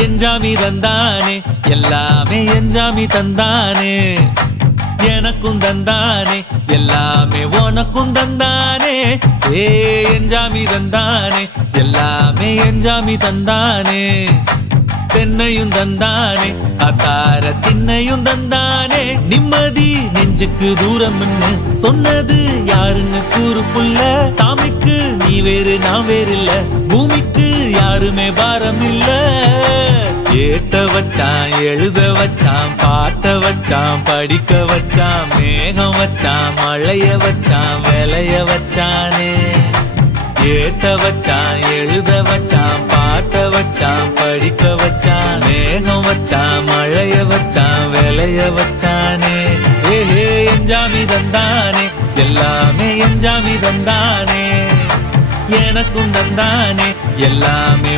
எஞ்சாமி தந்தானே எல்லாமே எஞ்சாமி தந்தானே எனக்கும் தந்தானே எல்லாமே உனக்கும் தந்தானே ஏ எஞ்சாமி தந்தானே எல்லாமே எஞ்சாமி தந்தானே தென்னையும் தந்தானே அத்தார திண்ணையும் தந்தானே நிம்மதி நெஞ்சுக்கு தூரம்னு சொன்னது யாருன்னு கூறு புள்ள சாமிக்கு நீ வேறு நான் வேறு இல்ல பூமிக்கு யாருமே பாரம் இல்ல ஏட்ட வச்சான் எழுத வச்சான் பாட்ட வச்சான் படிக்க வச்சான் மேகம் வச்சான் மழைய வச்சான் விளைய வச்சானே ஏட்ட வச்சான் எழுத வச்சான் பாட்ட வச்சான் படிக்க வச்சான் மேகம் வச்சான் மழைய வச்சான் விளைய வச்சானே ஏஹே எஞ்சாமி தந்தானே எல்லாமே எஞ்சாமி தந்தானே எனக்கும் தந்தானே எல்லாமே